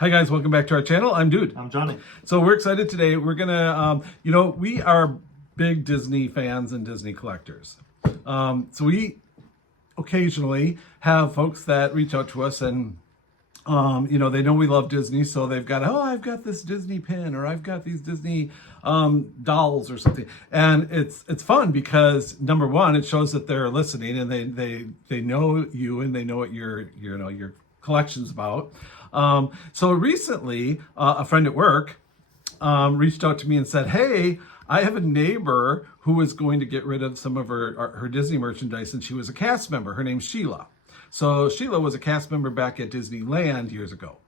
Hi guys, welcome back to our channel. I'm Dude. I'm Johnny. So we're excited today. We're gonna, we are big Disney fans and Disney collectors. So we occasionally have folks that reach out to us and, they know we love Disney, so they've got, I've got this Disney pin, or I've got these Disney dolls or something. And it's fun because number one, it shows that they're listening and they know you and they know what your collection's about. So recently, a friend at work reached out to me and said, hey, I have a neighbor who is going to get rid of some of her Disney merchandise, and she was a cast member. Her name's Sheila. So Sheila was a cast member back at Disneyland years ago.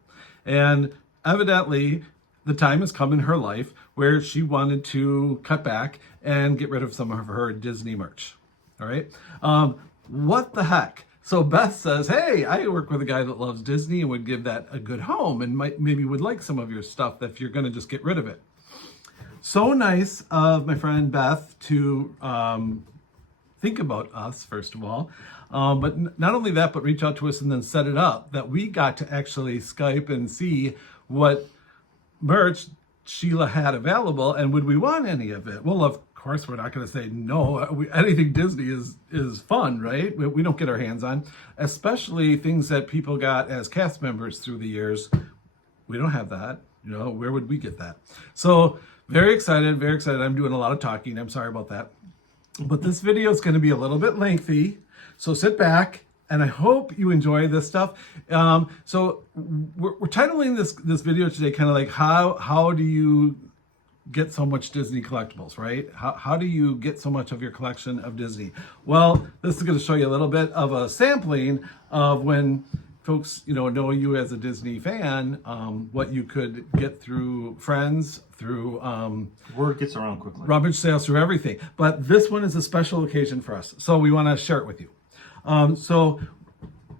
And evidently, the time has come in her life where she wanted to cut back and get rid of some of her Disney merch. All right. What the heck? So Beth says, hey, I work with a guy that loves Disney and would give that a good home and maybe would like some of your stuff if you're going to just get rid of it. So nice of my friend Beth to think about us, first of all. But not only that, but reach out to us and then set it up that we got to actually Skype and see what merch Sheila had available and would we want any of it. Well, of course, we're not going to say no. Anything Disney is fun, right? We don't get our hands on, especially things that people got as cast members through the years. We don't have that. Where would we get that? So very excited, very excited. I'm doing a lot of talking. I'm sorry about that. But this video is going to be a little bit lengthy. So sit back, and I hope you enjoy this stuff. So we're titling this video today kind of like how do you get so much Disney collectibles, right? How do you get so much of your collection of Disney? Well, this is going to show you a little bit of a sampling of when folks, know you as a Disney fan, what you could get through friends, through word gets around quickly, rummage sales, through everything. But this one is a special occasion for us, so we want to share it with you. So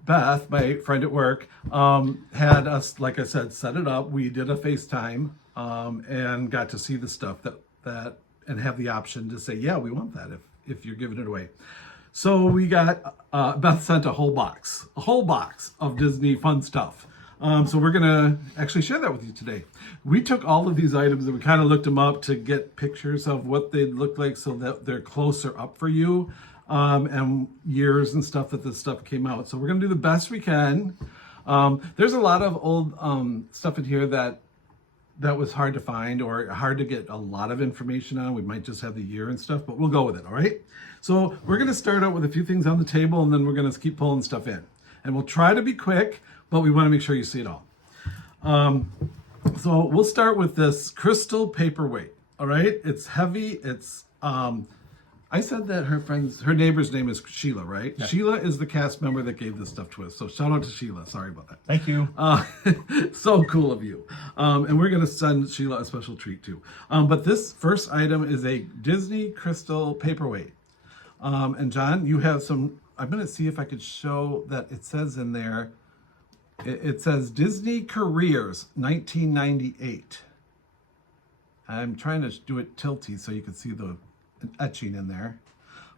Beth, my friend at work, had us, like I said, set it up. We did a FaceTime and got to see the stuff that and have the option to say, yeah, we want that if you're giving it away. So we got, Beth sent a whole box of Disney fun stuff. So we're gonna actually share that with you today. We took all of these items and we kind of looked them up to get pictures of what they look like so that they're closer up for you, and years and stuff that this stuff came out. So we're gonna do the best we can. There's a lot of old stuff in here that was hard to find or hard to get a lot of information on. We might just have the year and stuff, but we'll go with it, all right? So we're gonna start out with a few things on the table and then we're gonna keep pulling stuff in. And we'll try to be quick, but we wanna make sure you see it all. So we'll start with this crystal paperweight, all right? It's heavy, it's, I said that her neighbor's name is Sheila, right? Yeah. Sheila is the cast member that gave this stuff to us. So shout out to Sheila. Sorry about that. Thank you. So cool of you. And we're going to send Sheila a special treat too. But this first item is a Disney crystal paperweight. And John, you have some, I'm going to see if I could show that it says in there, it says Disney Careers 1998. I'm trying to do it tilty so you can see the etching in there,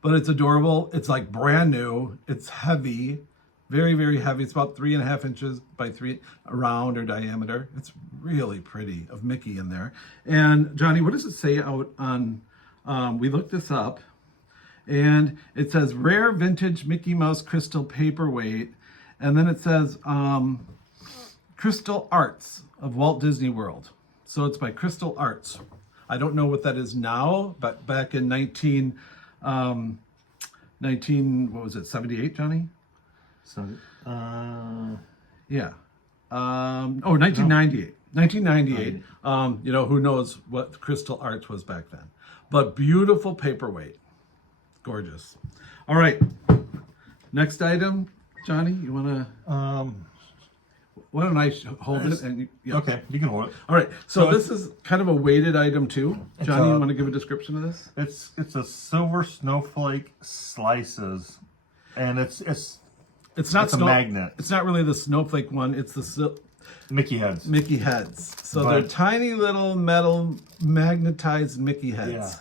but it's adorable. It's like brand new. It's heavy, very, very heavy. It's about 3.5 inches by 3 around or diameter. It's really pretty, of Mickey in there. And Johnny, what does it say out on, we looked this up and it says rare vintage Mickey Mouse crystal paperweight. And then it says Crystal Arts of Walt Disney World. So it's by Crystal Arts. I don't know what that is now, but back in 78, Johnny? So, yeah. 1998. 1998. Who knows what Crystal Arts was back then. But beautiful paperweight. Gorgeous. All right. Next item, Johnny, you want to... Why don't I hold it? And yeah. Okay, you can hold it. All right. So this is kind of a weighted item too. Johnny, you want to give a description of this? It's a silver snowflake slices, and it's not a magnet. It's not really the snowflake one. It's the Mickey heads. Mickey heads. So they're tiny little metal magnetized Mickey heads. Yeah.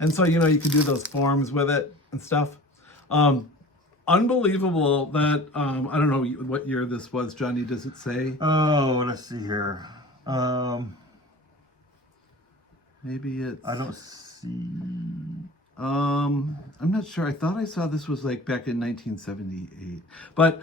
And so you can do those forms with it and stuff. unbelievable that I don't know what year this was, Johnny. Does it say? Oh, let's see here. Maybe it's. I don't see. I'm not sure. I thought I saw this was like back in 1978. But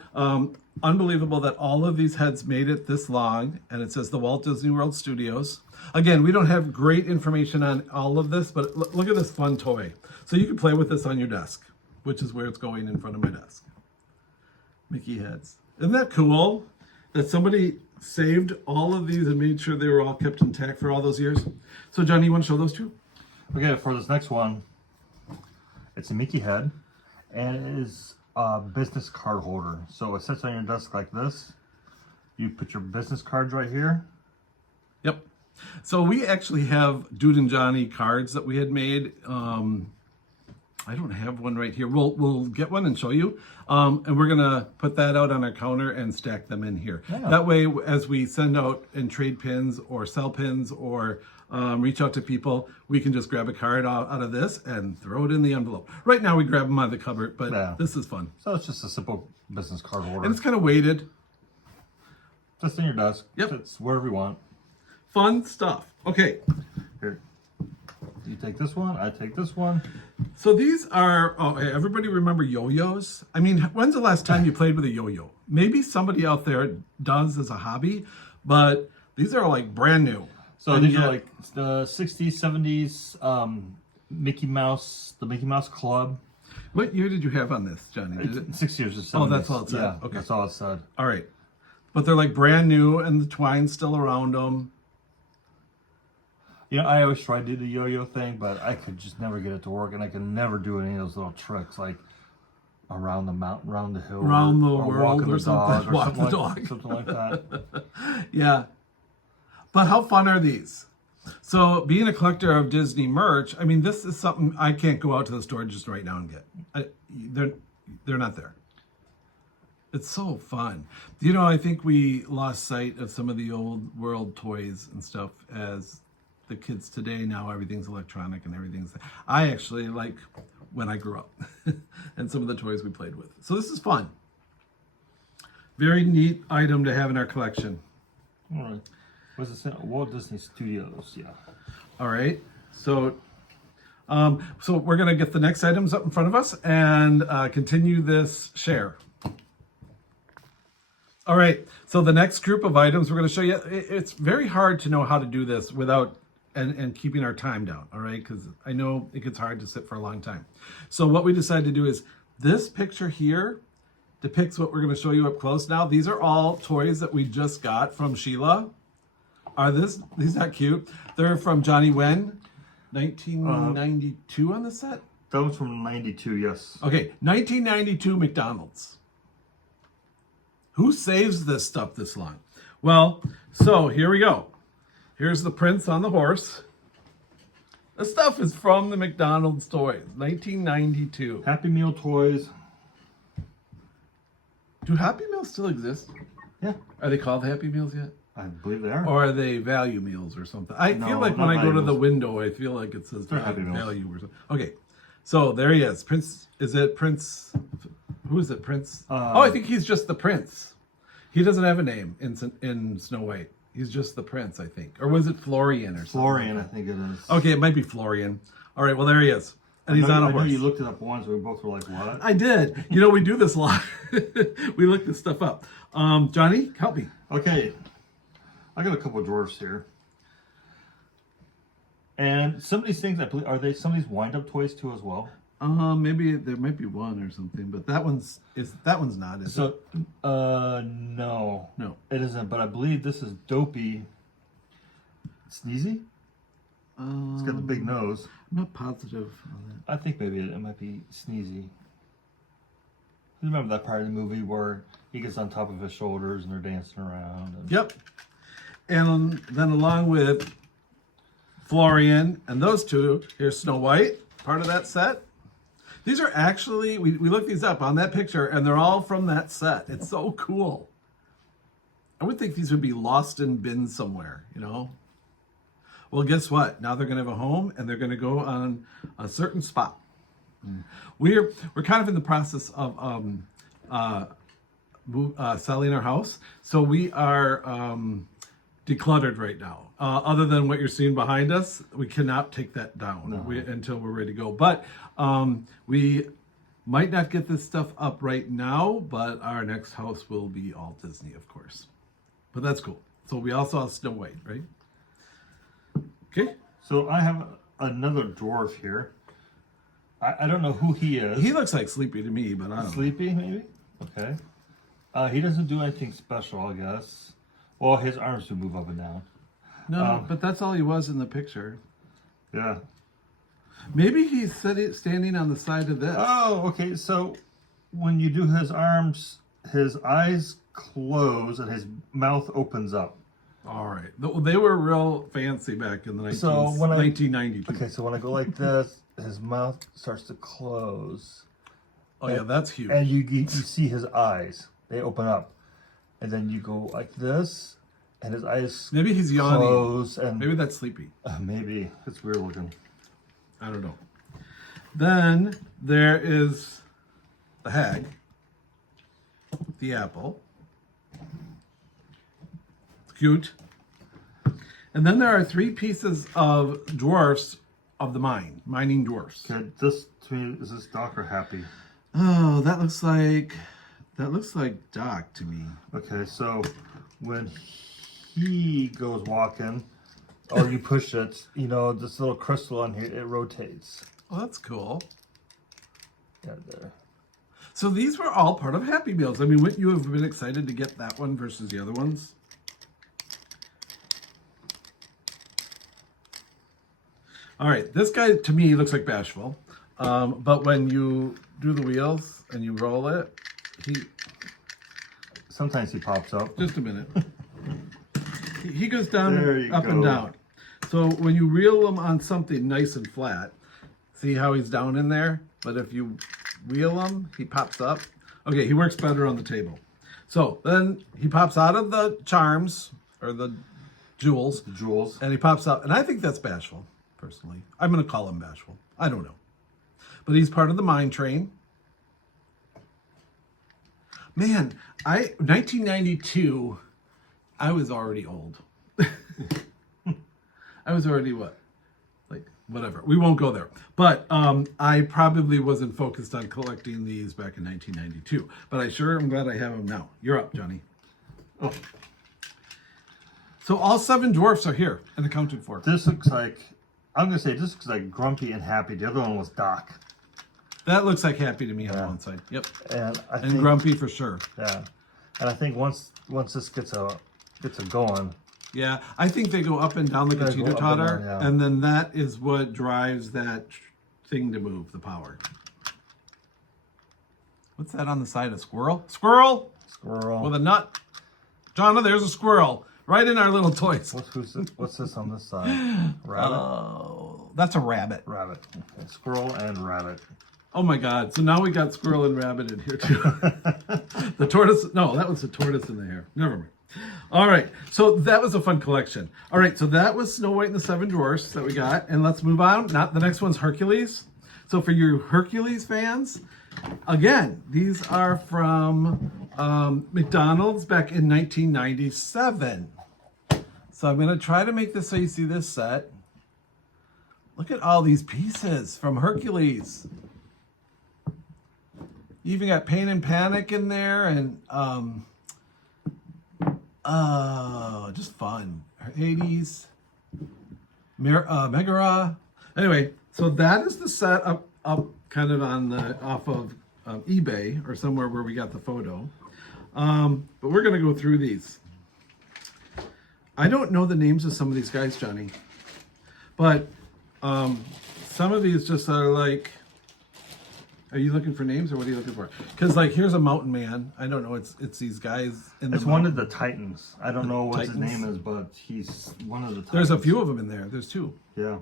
unbelievable that all of these heads made it this long, and it says the Walt Disney World Studios. Again, we don't have great information on all of this, but look at this fun toy. So you can play with this on your desk, which is where it's going in front of my desk. Mickey heads. Isn't that cool? That somebody saved all of these and made sure they were all kept intact for all those years. So Johnny, you want to show those two? Okay, for this next one, it's a Mickey head, and it is a business card holder. So it sits on your desk like this. You put your business cards right here. Yep. So we actually have Dude and Johnny cards that we had made. I don't have one right here. We'll get one and show you. And we're gonna put that out on our counter and stack them in here. Yeah. That way, as we send out and trade pins or sell pins or reach out to people, we can just grab a card out of this and throw it in the envelope. Right now we grab them out of the cupboard, but Yeah. this is fun. So it's just a simple business card holder. And it's kind of weighted. Just in your desk. Yep. It's wherever you want. Fun stuff. Okay. Here. You take this one, I take this one. So these are, oh, hey, everybody remember yo-yos? I mean, when's the last time you played with a yo-yo? Maybe somebody out there does as a hobby, but these are like brand new. So And these yet- are like the 60s, 70s Mickey Mouse, the Mickey Mouse Club. What year did you have on this, Johnny? Did it? 6 years or 70s. Oh, that's all it said? Yeah, Okay. that's all it said. All right. But they're like brand new and the twine's still around them. You know, I always tried to do the yo-yo thing, but I could just never get it to work, and I could never do any of those little tricks like around the mountain, around the hill, Around the or world walking or the something. dog, Walk the like, dog. something like that. Yeah. But how fun are these? So being a collector of Disney merch, I mean, this is something I can't go out to the store just right now and get. They're not there. It's so fun. You know, I think we lost sight of some of the old world toys and stuff as the kids today. Now everything's electronic and everything's. I actually like when I grew up and some of the toys we played with. So this is fun. Very neat item to have in our collection. All right. What's it say? Walt Disney Studios, yeah. All right. So we're going to get the next items up in front of us and continue this share. All right. So the next group of items we're going to show you, it's very hard to know how to do this without and keeping our time down. All right. Because I know it gets hard to sit for a long time. So what we decided to do is this picture here depicts what we're going to show you up close now. These are all toys that we just got from Sheila. These not cute? They're from Johnny when? 1992 on the set? That was from 92, yes. Okay, 1992 McDonald's. Who saves this stuff this long? Well, so here we go. Here's the prince on the horse. This stuff is from the McDonald's toys, 1992. Happy Meal toys. Do Happy Meals still exist? Yeah, Are they called Happy Meals yet? I believe they are. Or are they value meals or something? I No, feel like when not I go to value the meals. window, I feel like it says They're Happy Meals. value or something. Okay, so there he is. Prince, is it Prince? Who is it, Prince? I think he's just the prince. He doesn't have a name in Snow White. He's just the prince, I think. Or was it Florian or something? Florian, I think it is. Okay, it might be Florian. All right, well, there he is. And he's on a I know horse. you looked it up once, we both were like, what? I did. You know, we do this a lot. We look this stuff up. Johnny, help me. Okay, I got a couple of drawers here. And some of these things, I believe, are they some of these wind-up toys too as well? Maybe there might be one or something, but that one's not, is it? So, no. No. It isn't, but I believe this is Dopey. Sneezy? It's got the big nose. I'm not positive on I think maybe it might be Sneezy. You remember that part of the movie where he gets on top of his shoulders and they're dancing around? And... that. Yep. And then along with Florian and those two, here's Snow White, part of that set. These are actually, we looked these up on that picture, and they're all from that set. It's so cool. I would think these would be lost in bins somewhere, you know? Well, guess what? Now they're going to have a home, and they're going to go on a certain spot. We're kind of in the process of selling our house, so we are decluttered right now. Other than what you're seeing behind us, we cannot take that down until we're ready to go. But we might not get this stuff up right now, but our next house will be all Disney, of course. But that's cool. So we also have Snow White, right? Okay. So I have another dwarf here. I don't know who he is. He looks like Sleepy to me, but I don't know. Sleepy, maybe? Okay. He doesn't do anything special, I guess. Well, his arms do move up and down. No, but that's all he was in the picture. Yeah. Maybe he's standing on the side of this. Oh, okay. So when you do his arms, his eyes close and his mouth opens up. All right. They were real fancy back in the 1992. Okay, so when I go like this, his mouth starts to close. Oh, yeah, that's huge. And you see his eyes. They open up. And then you go like this, and his eyes Maybe he's yawning. close. And Maybe that's Sleepy. maybe. It's weird looking. I don't know. Then there is the hag, the apple. Cute. And then there are 3 pieces of dwarfs of the mining dwarfs. Okay, this to me, is this Doc or Happy? Oh, that looks like Doc to me. Okay, so when he goes walking, or you push it, this little crystal on here, it rotates. Oh, that's cool. Yeah, there. So these were all part of Happy Meals. I mean, wouldn't you have been excited to get that one versus the other ones? All right, this guy to me looks like Bashful, but when you do the wheels and you roll it, Sometimes he pops up. just a minute, he goes down, There you up go. and down. So when you reel him on something nice and flat, see how he's down in there? But if you wheel him, he pops up. Okay, he works better on the table. So then he pops out of the charms, or the jewels, Jewels. and he pops up. And I think that's Bashful, personally. I'm going to call him Bashful. I don't know. But he's part of the mine train. Man, 1992, I was already old. I was already what? Like, whatever. We won't go there. But I probably wasn't focused on collecting these back in 1992. But I sure am glad I have them now. You're up, Johnny. Oh, So all 7 dwarfs are here and accounted for. this looks like, I'm going to say this looks like Grumpy and Happy. The other one was Doc. That looks like Happy to me on Yeah. one side. Yep. And I And think, Grumpy for sure. yeah. And I think once this gets a going, Yeah, I think they go up and down like a They go teeter up and totter, down, yeah. and then that is what drives that thing to move, the power. What's that on the side? A squirrel? Squirrel squirrel. with a nut. Jonna, there's a squirrel right in our little toys. What's this on this side? Rabbit? Oh, that's a rabbit. Rabbit. Okay. Squirrel and rabbit. Oh my God! So now we got squirrel and rabbit in here too. The tortoise. No, that was the tortoise in the hair. Never mind. All right, so that was a fun collection. All right, so that was Snow White and the 7 Dwarfs that we got, and let's move on. Not the next one's Hercules. So for you Hercules fans, again, these are from McDonald's back in 1997. So I'm gonna try to make this so you see this set. Look at all these pieces from Hercules. You even got Pain and Panic in there, and just fun. Hades, Megara. Anyway, so that is the set up kind of on the off of eBay or somewhere where we got the photo. But we're gonna go through these. I don't know the names of some of these guys, Johnny, but some of these just are like. Are you looking for names or what are you looking for? Because like here's a mountain man. I don't know. It's these guys in the. It's one of the Titans. I don't know what Titans? his name is, but he's one of the Titans. There's a few of them in there. There's 2. Yeah.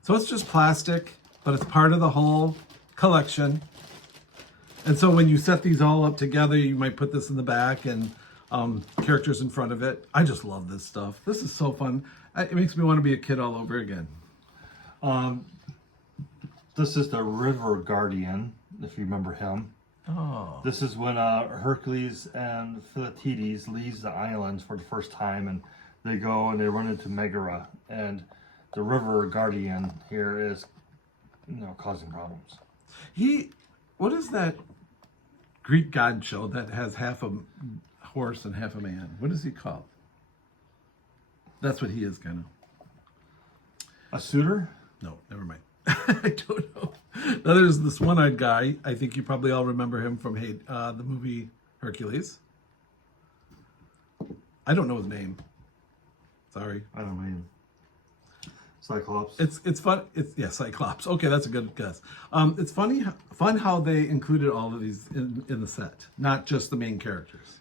So it's just plastic, but it's part of the whole collection. And so when you set these all up together, you might put this in the back and characters in front of it. I just love this stuff. This is so fun. It makes me want to be a kid all over again. This is the River Guardian, if you remember him. Oh. This is when Hercules and Philoctetes leaves the islands for the first time, and they go and they run into Megara, and the River Guardian here is, causing problems. What is that Greek god show that has half a horse and half a man? What is he called? That's what he is, kind of. A suitor? No, never mind. I don't know. Now there's this one-eyed guy. I think you probably all remember him from the movie Hercules. I don't know his name. Sorry. I don't know. Cyclops. It's fun. Cyclops. Okay, that's a good guess. It's fun how they included all of these in the set, not just the main characters.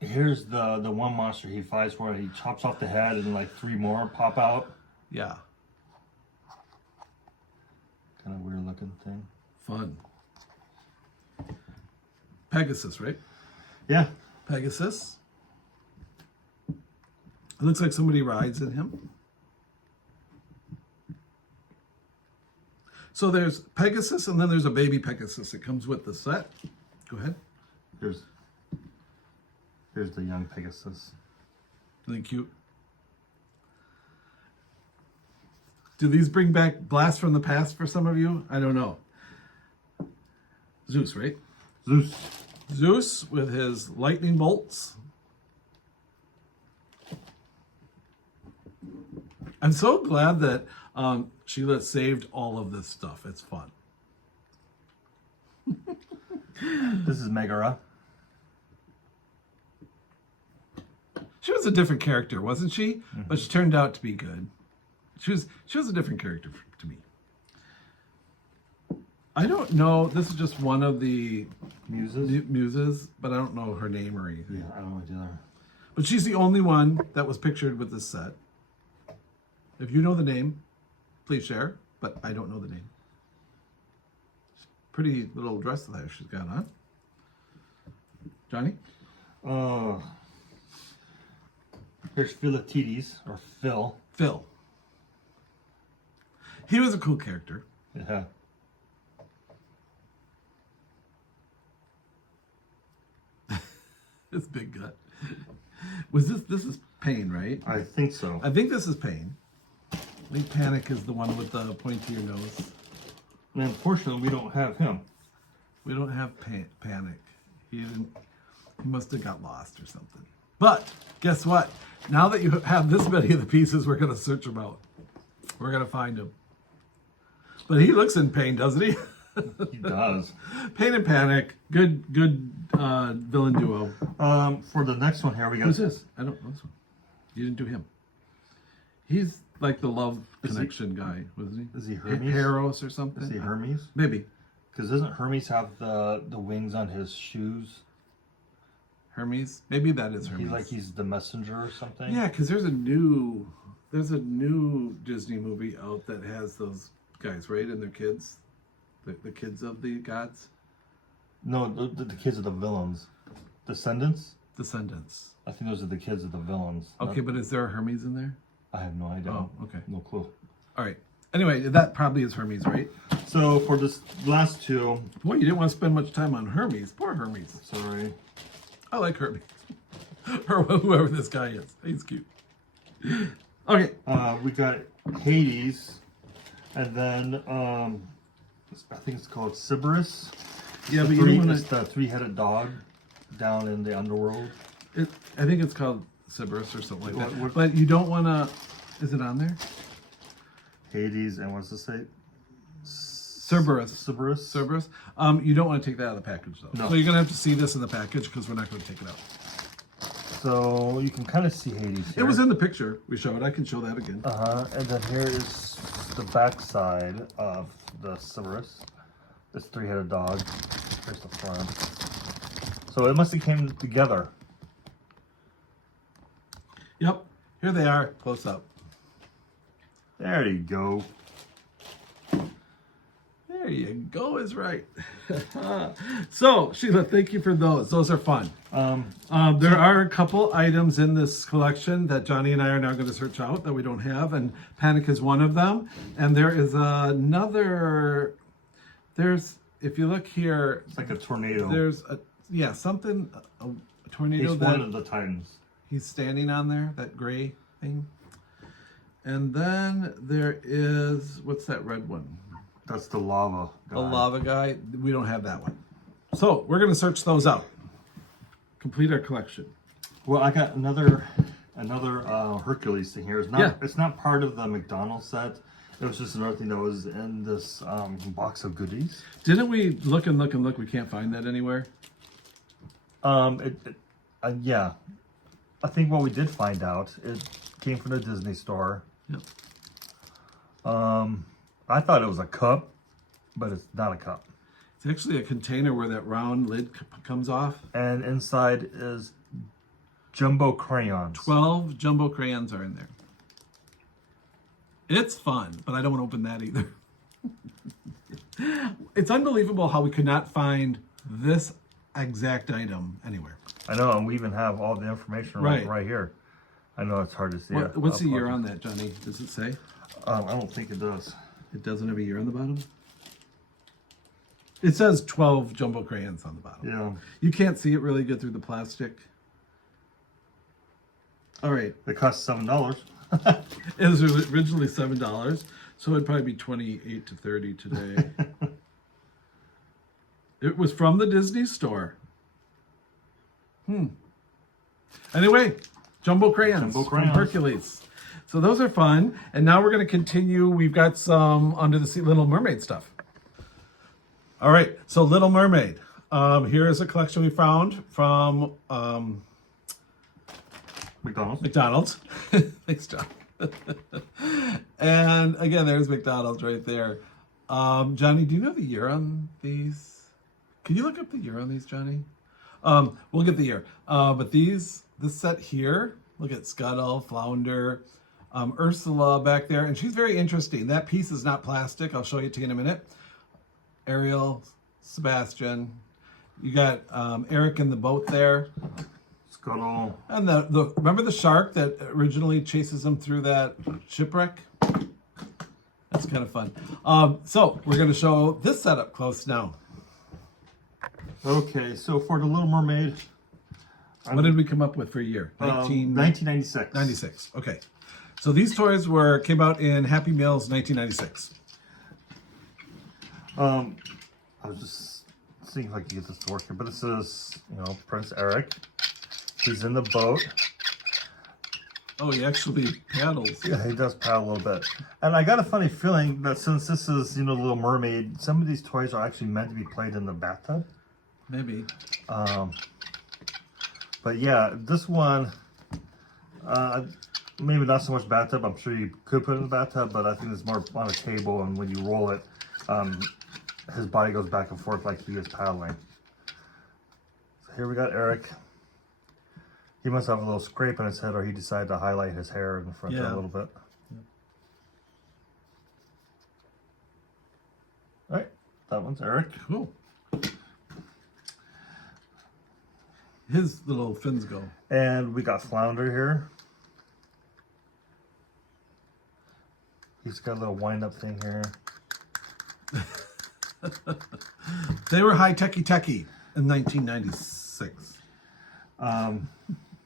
Here's the one monster he fights where he chops off the head and like 3 more pop out. Yeah. Kind of weird looking thing. Fun. Pegasus, right? Yeah. Pegasus. It looks like somebody rides in him. So there's Pegasus, and then there's a baby Pegasus. It comes with the set. Go ahead. Here's the young Pegasus. Really cute. Do these bring back Blast from the Past for some of you? I don't know. Zeus, right? Zeus. Zeus with his lightning bolts. I'm so glad that Sheila saved all of this stuff. It's fun. This is Megara. She was a different character, wasn't she? Mm-hmm. But she turned out to be good. She was a different character to me. I don't know. This is just one of the muses, but I don't know her name or anything. Yeah, I don't know either. But she's the only one that was pictured with this set. If you know the name, please share. But I don't know the name. Pretty little dress that she's got on. Johnny? Here's Philoctetes, or Phil. Phil. He was a cool character. Yeah. This big gut. Was this is Pain, right? I think so. I think this is Pain. I think Panic is the one with the pointier nose. And unfortunately, we don't have him. We don't have Panic. He must have got lost or something. But guess what? Now that you have this many of the pieces, we're going to search them out. We're going to find him. But he looks in pain, doesn't he? He does. Pain and Panic. Good villain duo. For the next one here, we got... Who's this? I don't know this one. You didn't do him. He's like the love connection guy, wasn't he? Is he Hermes? Eros or something? Is he Hermes? Maybe. Because doesn't Hermes have the wings on his shoes? Hermes? Maybe that is Hermes. He's the messenger or something? Yeah, because there's a new Disney movie out that has those guys, right? And their kids. The kids of the gods? No, the kids of the villains. Descendants? Descendants. I think those are the kids of the villains. Okay, but is there a Hermes in there? I have no idea. Oh, okay. No clue. All right. Anyway, that probably is Hermes, right? So for this last two... Boy, you didn't want to spend much time on Hermes. Poor Hermes. Sorry. I like Hermes. Or whoever this guy is. He's cute. Okay. We got Hades. And then... I think it's called Cerberus. Yeah, but it's the 3-headed dog down in the underworld. I think it's called Cerberus or something like that. What? But you don't want to... Is it on there? Hades, and what's it say? Cerberus. Cerberus. You don't want to take that out of the package, though. No. So you're going to have to see this in the package because we're not going to take it out. So you can kind of see Hades here. It was in the picture we showed. I can show that again. And then here is the back side of the Cerberus. This 3-headed dog. Here's the front. So it must have came together. Yep. Here they are, close up. There you go. There you go, is right. So, Sheila, thank you for those. Those are fun. There are a couple items in this collection that Johnny and I are now going to search out that we don't have, and Panic is one of them. And there is another. If you look here, It's like a tornado. there's a something a tornado He's that one of the Titans. he's standing on there, that gray thing. And then there is, what's that red one? That's the lava guy. A lava guy. We don't have that one. So we're gonna search those out. Complete our collection. Well, I got another Hercules thing here. It's not part of the McDonald's set. It was just another thing that was in this box of goodies. Didn't we look and look and look? We can't find that anywhere. Yeah. I think what we did find out, it came from the Disney store. Yep. I thought it was a cup, but it's not a cup. It's actually a container where that round lid comes off. And inside is jumbo crayons. 12 jumbo crayons are in there. It's fun, but I don't want to open that either. It's unbelievable how we could not find this exact item anywhere. I know, and we even have all the information right here. I know it's hard to see. What's the year on that, Johnny? Does it say? I don't think it does. It doesn't have a year on the bottom? It says 12 jumbo crayons on the bottom. Yeah. You can't see it really good through the plastic. All right. It costs $7. It was originally $7, so it'd probably be 28 to 30 today. It was from the Disney store. Anyway, jumbo crayons from Hercules. So those are fun. And now we're going to continue. We've got some Under the Sea Little Mermaid stuff. All right, so Little Mermaid. Here is a collection we found from McDonald's. Thanks, John. And again, there's McDonald's right there. Johnny, do you know the year on these? Can you look up the year on these, Johnny? We'll get the year. But this set here, look at Scuttle, Flounder, Ursula back there, and she's very interesting. That piece is not plastic. I'll show it to you in a minute. Ariel, Sebastian. You got Eric in the boat there. Scuttle. And remember the shark that originally chases him through that shipwreck? That's kind of fun. So we're going to show this setup close now. Okay, so for the Little Mermaid, what did we come up with for a year? 1996. 96. Okay. So these toys came out in Happy Meals 1996. I was just seeing if I could get this to work here, but this is, Prince Eric. He's in the boat. Oh, he actually paddles. Yeah, he does paddle a little bit. And I got a funny feeling that since this is, Little Mermaid, some of these toys are actually meant to be played in the bathtub. Maybe. But yeah, this one, maybe not so much bathtub. I'm sure you could put it in the bathtub, but I think it's more on a table, and when you roll it, his body goes back and forth like he is paddling. So here we got Eric. He must have a little scrape on his head, or he decided to highlight his hair in the front there a little bit. All right, that one's Eric. Cool. His little fins go. And we got Flounder here. He's got a little wind-up thing here. They were high techie in 1996.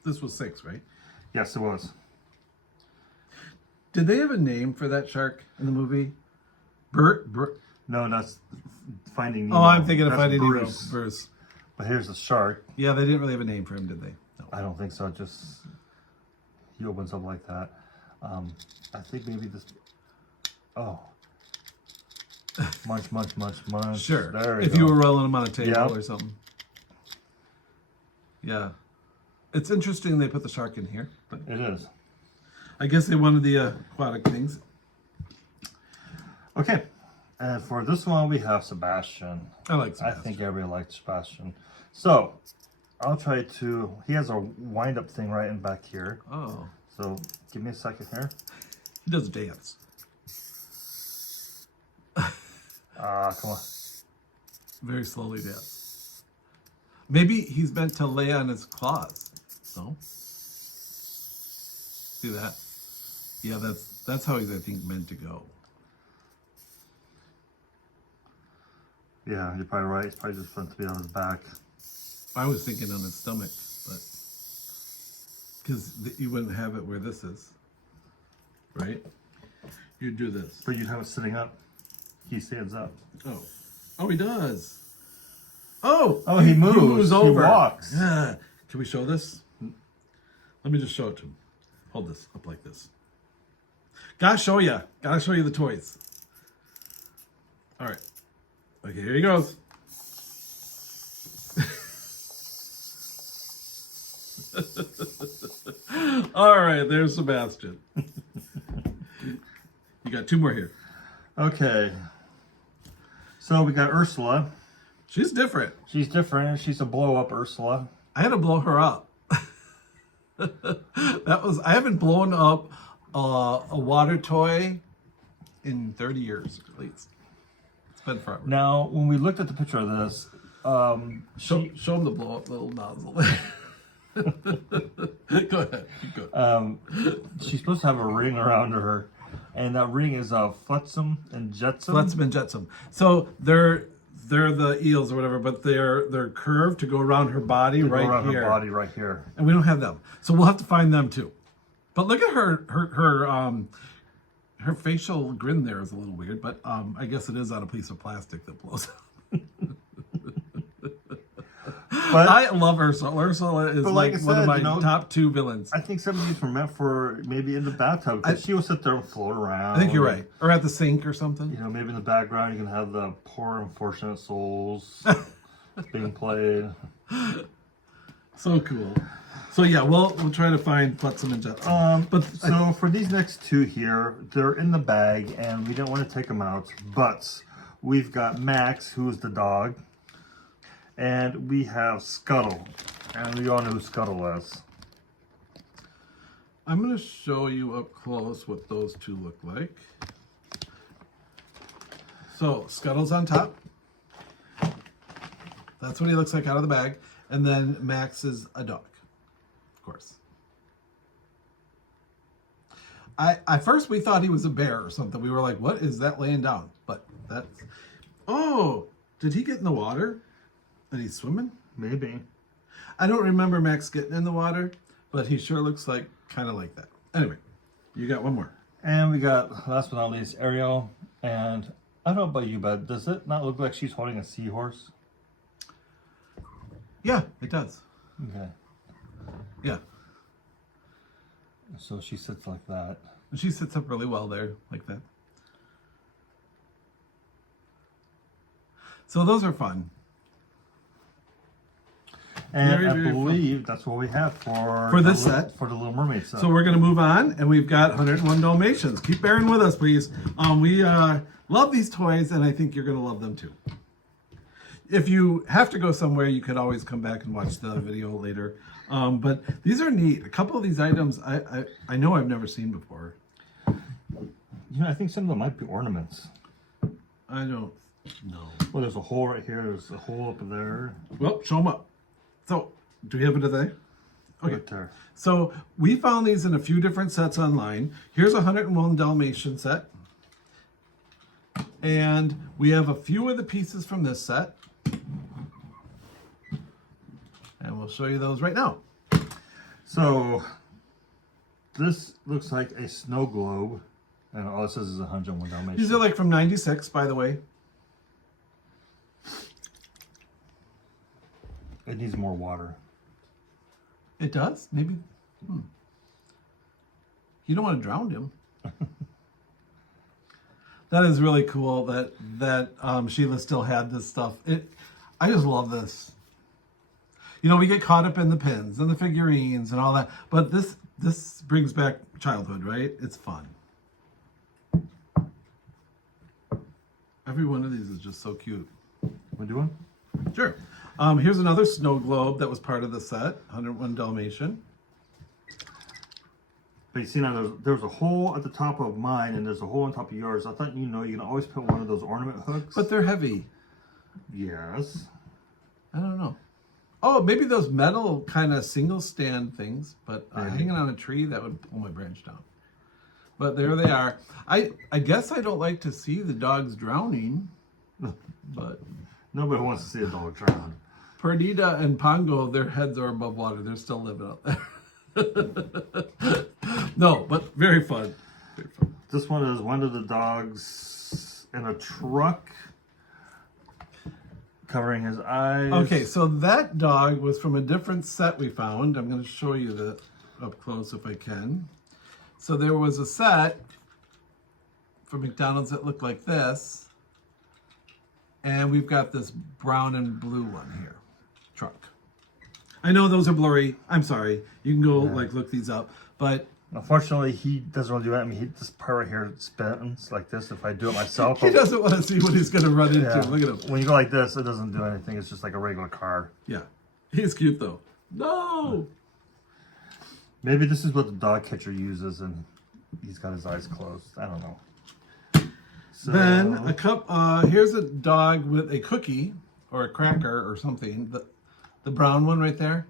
This was 6, right? Yes, it was. Did they have a name for that shark in the movie? Bert? No, that's Finding Nemo. Oh, I'm thinking of That's Finding Nemo. Bruce. Bruce. But here's the shark. Yeah, they didn't really have a name for him, did they? No. I don't think so. Just he opens up like that. I think maybe this. Oh, munch. Sure. There if go. you were rolling them on a table Yep. or something. Yeah. It's interesting they put the shark in here, but It is. I guess they wanted the aquatic things. Okay, and for this one we have Sebastian. I like Sebastian. I think everybody likes Sebastian. So I'll try to. He has a wind-up thing right in back here. Oh. So give me a second here. He does dance. Come on. Very slowly dance. Maybe he's meant to lay on his claws. No? See that? Yeah, that's how he's, I think, meant to go. Yeah, you're probably right. It's probably just meant to be on his back. I was thinking on his stomach, but because you wouldn't have it where this is, right? You'd do this. But you'd have it sitting up. He stands up. Oh, he does. Oh, he moves. He moves over. He walks. Yeah. Can we show this? Let me just show it to him. Hold this up like this. Gotta show you the toys. All right. Okay, here he goes. All right, there's Sebastian. You got two more here. Okay. So we got Ursula. She's different. She's different. She's a blow-up Ursula. I had to blow her up. I haven't blown up a water toy in 30 years at least. It's been forever. Now, when we looked at the picture of this, Show him the blow up little nozzle. Go ahead. Keep going. she's supposed to have a ring around her, and that ring is Flotsam and Jetsam. Flotsam and Jetsam. So they're the eels or whatever, but they're curved to go around her body They go right around here. her body right here. And we don't have them, so we'll have to find them too. But look at her facial grin there is a little weird, but I guess it is on a piece of plastic that blows up. But I love Ursula. Ursula is But like like I one of said, my you know, top two villains. I think some of these were meant for maybe in the bathtub, because she will sit there and float around. I think you're right. Or at the sink or something. You know, maybe in the background you can have the poor unfortunate souls being played. So cool. So yeah, we'll try to find Flotsam and Jetsam. So for these next two here, they're in the bag, and we didn't want to take them out. But we've got Max, who is the dog, and we have Scuttle, and we all know who Scuttle is. I'm going to show you up close what those two look like. So Scuttle's on top. That's what he looks like out of the bag. And then Max is a dog, of course. At first we thought he was a bear or something. We were like, what is that laying down? But that's... Oh, did he get in the water? And he's swimming? Maybe. I don't remember Max getting in the water, but he sure looks like kind of like that. Anyway, you got one more. And we got, last but not least, Ariel. And I don't know about you, but does it not look like she's holding a seahorse? Yeah, it does. Okay. Yeah. So she sits like that. And she sits up really well there, like that. So those are fun. And Very, I very believe that's what we have for this the set. For the Little Mermaid set. So we're going to move on, and we've got 101 Dalmatians. Keep bearing with us, please. We love these toys, and I think you're going to love them too. If you have to go somewhere, you could always come back and watch the video later. But these are neat. A couple of these items I know I've never seen before. You know, I think some of them might be ornaments. I don't know. Well, there's a hole right here. There's a hole up there. Well, show them up. So, do we have it today? Okay. Right there. So, we found these in a few different sets online. Here's a 101 Dalmatian set. And we have a few of the pieces from this set. And we'll show you those right now. So, this looks like a snow globe. And all it says is 101 Dalmatian. These are like from 96, by the way. It needs more water. It does? Maybe. You don't want to drown him. That is really cool that Sheila still had this stuff. I just love this. You know, we get caught up in the pins and the figurines and all that, but this brings back childhood, right? It's fun. Every one of these is just so cute. We doing? Sure. Here's another snow globe that was part of the set, 101 Dalmatian. But you see now, there's a hole at the top of mine, and there's a hole on top of yours. I thought, you know, you can always put one of those ornament hooks. But they're heavy. Yes. I don't know. Oh, maybe those metal kind of single stand things, but hanging on a tree, that would pull my branch down. But there they are. I guess I don't like to see the dogs drowning, but Nobody wants to see a dog drown. Perdita and Pongo, their heads are above water. They're still living out there. No, but very fun. Very fun. This one is one of the dogs in a truck, covering his eyes. Okay, so that dog was from a different set we found. I'm going to show you the up close if I can. So there was a set from McDonald's that looked like this. And we've got this brown and blue one here. Truck. I know those are blurry. I'm sorry. You can go like look these up. But unfortunately, he doesn't want to do that. I mean, this part right here spins like this. If I do it myself, he doesn't want to see what he's going to run into. Yeah. Look at him. When you go like this, it doesn't do anything. It's just like a regular car. Yeah. He's cute though. No. Maybe this is what the dog catcher uses, and he's got his eyes closed. I don't know. So, Then a cup. Here's a dog with a cookie or a cracker or something. The brown one right there.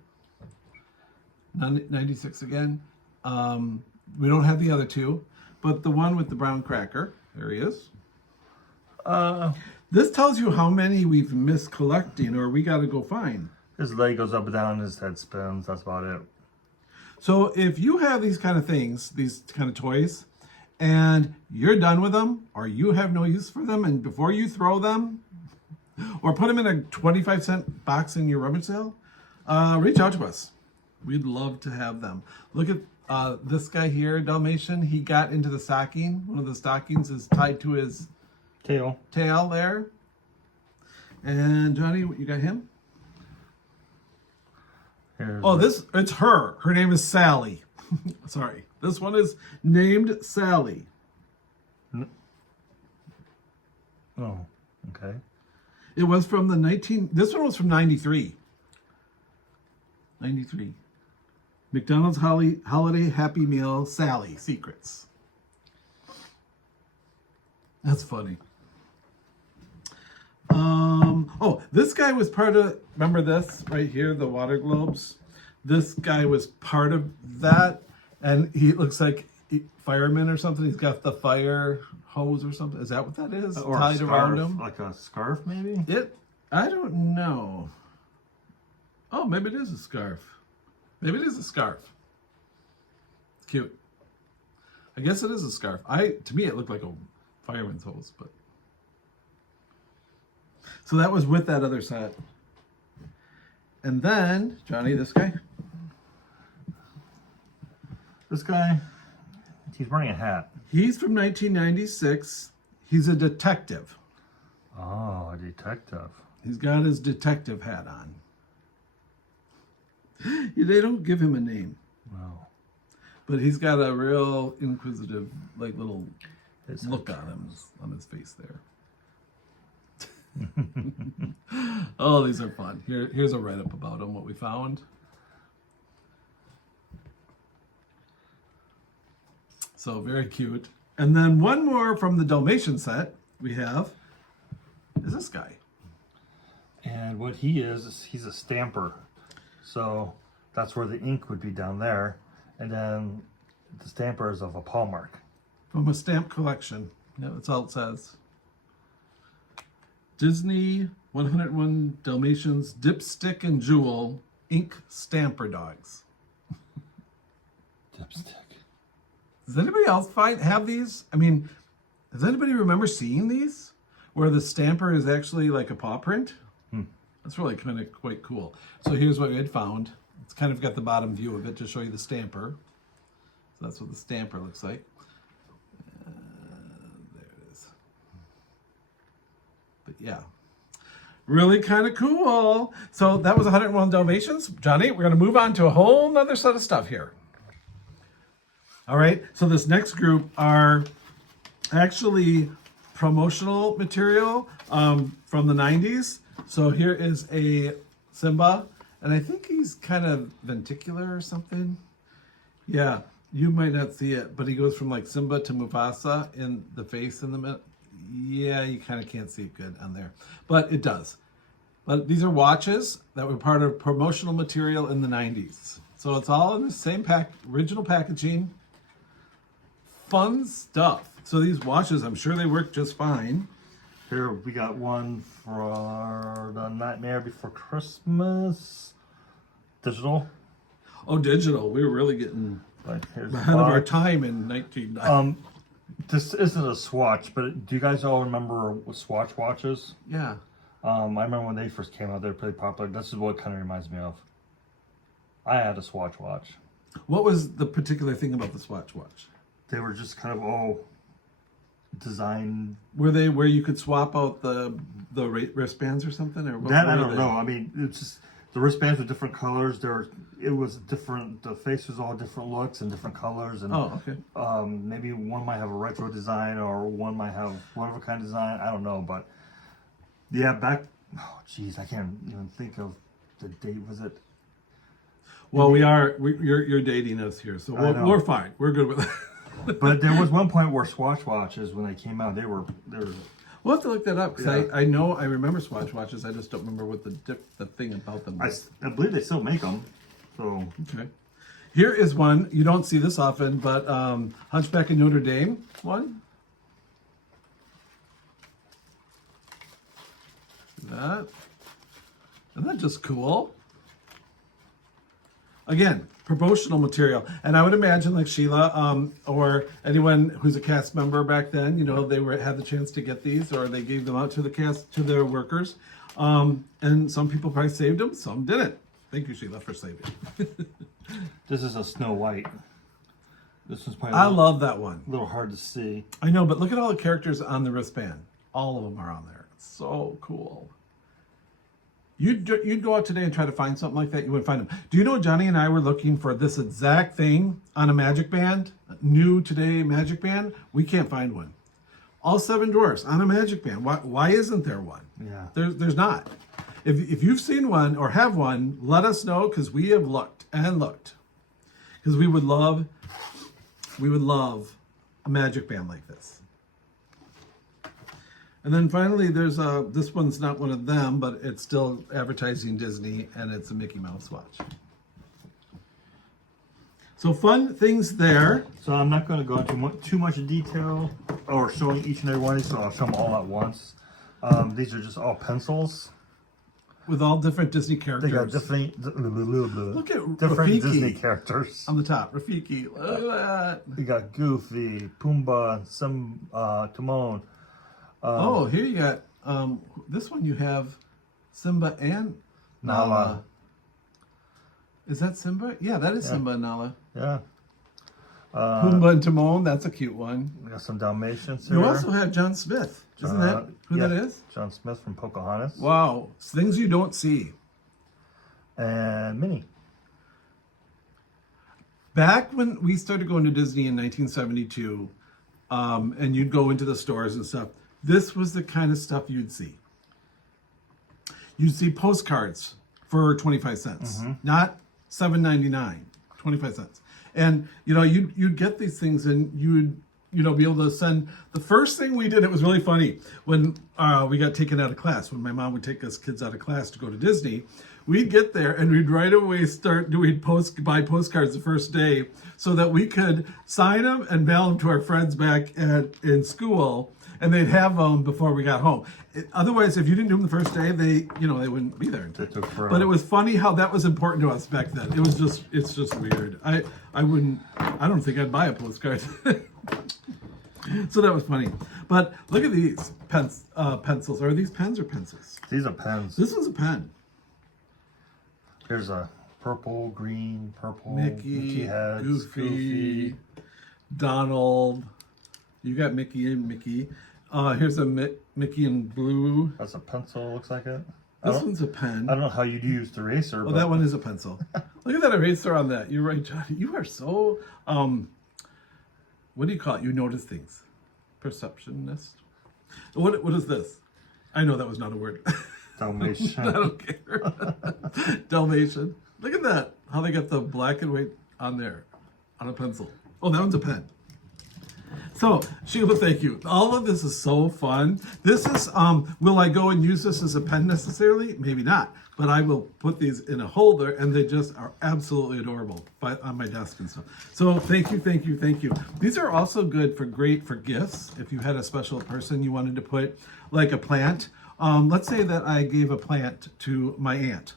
96 again. We don't have the other two, but the one with the brown cracker. There he is. This tells you how many we've missed collecting, or we got to go find. his leg goes up and down, his head spins. That's about it. So if you have these kind of things, these kind of toys, and you're done with them, or you have no use for them, and before you throw them, or put them in a 25-cent box in your rummage sale, reach out to us. We'd love to have them. Look at this guy here, Dalmatian. He got into the stocking. One of the stockings is tied to his Tail. there. And Johnny, you got him? It's her. Her name is Sally. Sorry. This one is named Sally. Oh, okay. It was from this one was from 93. 93. McDonald's Holiday Happy Meal Sally Secrets. That's funny. This guy was part of, remember this right here, the water globes? This guy was part of that, and he looks like fireman or something. He's got the fire hose or something. Is that what that is? Or tied a scarf, around him? like a scarf, maybe? I don't know. Oh, maybe it is a scarf. Maybe it is a scarf. It's cute. I guess it is a scarf. To me, it looked like a fireman's hose, but. So that was with that other set. And then, Johnny, this guy. This guy, he's wearing a hat. He's from 1996. He's a detective. Oh, a detective. He's got his detective hat on. They don't give him a name. Wow. But he's got a real inquisitive, like, little look on him, on his face there. Oh, these are fun. Here's a write-up about him, what we found. So very cute. And then one more from the Dalmatian set we have is this guy. And what he is he's a stamper. So that's where the ink would be down there. And then the stamper is of a paw mark. From a stamp collection. Yeah, that's all it says. Disney 101 Dalmatians Dipstick and Jewel Ink Stamper Dogs. Dipstick. Does anybody else have these? I mean, does anybody remember seeing these? Where the stamper is actually like a paw print? That's really kind of quite cool. So here's what we had found. It's kind of got the bottom view of it to show you the stamper. So that's what the stamper looks like. There it is. But yeah, really kind of cool. So that was 101 Dalmatians. Johnny, we're going to move on to a whole nother set of stuff here. All right, so this next group are actually promotional material from the 90s. So here is a Simba, and I think he's kind of ventricular or something. Yeah, You might not see it, but he goes from like Simba to Mufasa in the face in the middle. Yeah, you kind of can't see it good on there, but it does. But these are watches that were part of promotional material in the 90s. So it's all in the same original packaging. Fun stuff. So these watches, I'm sure they work just fine. Here we got one for the Nightmare Before Christmas. Digital. Oh, digital. We were really getting Like here's ahead of our time in 1990. This isn't a Swatch, but do you guys all remember Swatch watches? Yeah. I remember when they first came out, they were pretty popular. This is what it kind of reminds me of. I had a Swatch watch. What was the particular thing about the Swatch watch? They were just kind of all designed. Were they where you could swap out the wristbands or something? Or what That were I don't they? know. I mean, it's just the wristbands were different colors. It was different. The face was all different looks and different colors. And Oh, okay. maybe one might have a retro design or one might have whatever kind of design. I don't know, but yeah, back. Oh, geez, I can't even think of the date. Was it? Well, you're dating us here, so I know. we're fine. We're good with that. But there was one point where Swatch watches, when they came out, they were. We'll have to look that up because Yeah. I remember Swatch watches. I just don't remember what the thing about them was. I believe they still make them. So Okay. Here is one. You don't see this often, but Hunchback of Notre Dame one. That. Isn't that just cool? Again, promotional material. And I would imagine like Sheila or anyone who's a cast member back then, you know, they had the chance to get these or they gave them out to the cast, to their workers. And some people probably saved them, some didn't. Thank you, Sheila, for saving. this is a Snow White. This one's probably I love that one. a little hard to see. I know, but look at all the characters on the wristband. All of them are on there. It's so cool. You'd go out today and try to find something like that, you wouldn't find them. Do you know Johnny and I were looking for this exact thing on a magic band? New today magic band? We can't find one. All Seven Dwarfs on a magic band. Why isn't there one? Yeah. There's not. If you've seen one or have one, let us know because we have looked and looked. Because we would love a magic band like this. And then finally, there's this one's not one of them, but it's still advertising Disney, and it's a Mickey Mouse watch. So fun things there. So I'm not going to go into too much detail or showing each and every one of these, so I'll show them all at once. These are just all pencils. With all different Disney characters. They got different Rafiki Disney characters. on the top. Rafiki, look at that. We got Goofy, Pumbaa, Timon. Oh, here you got this one. You have Simba and Nala. Is that Simba? Yeah, that is Simba and Nala. Yeah. Pumbaa and Timon. That's a cute one. We got some Dalmatians here. You also have John Smith. Isn't that who that is? John Smith from Pocahontas. Wow, things you don't see. And Minnie. Back when we started going to Disney in 1972, and you'd go into the stores and stuff, this was the kind of stuff you'd see. You'd see postcards for 25 cents, not $7.99, 25 cents. And, you know, you'd get these things and you'd, you know, be able to send. The first thing we did, it was really funny, when we got taken out of class, when my mom would take us kids out of class to go to Disney, we'd get there and we'd right away start doing buy postcards the first day so that we could sign them and mail them to our friends back in school, and they'd have them before we got home. Otherwise, if you didn't do them the first day, they wouldn't be there. They took forever. But it was funny how that was important to us back then. It's just weird. I don't think I'd buy a postcard. So that was funny. But look at these pencils. Are these pens or pencils? These are pens. This one's a pen. Here's a purple, green, purple, Mickey, heads, Goofy, Donald. You got Mickey and Mickey. Here's a Mickey in blue. That's a pencil, looks like it. This one's a pen. I don't know how you'd use the eraser. Oh, that one is a pencil. Look at that eraser on that. You're right, Johnny. You are so, what do you call it? You notice things. Perceptionist. What is this? I know that was not a word. Dalmatian. I don't care. Dalmatian. Look at that. How they got the black and white on there, on a pencil. Oh, that one's a pen. So, Sheila, thank you. All of this is so fun. This is, will I go and use this as a pen necessarily? Maybe not. But I will put these in a holder, and they just are absolutely adorable on my desk and stuff. So thank you, thank you, thank you. These are also good great for gifts. If you had a special person you wanted to put, like a plant. Let's say that I gave a plant to my aunt.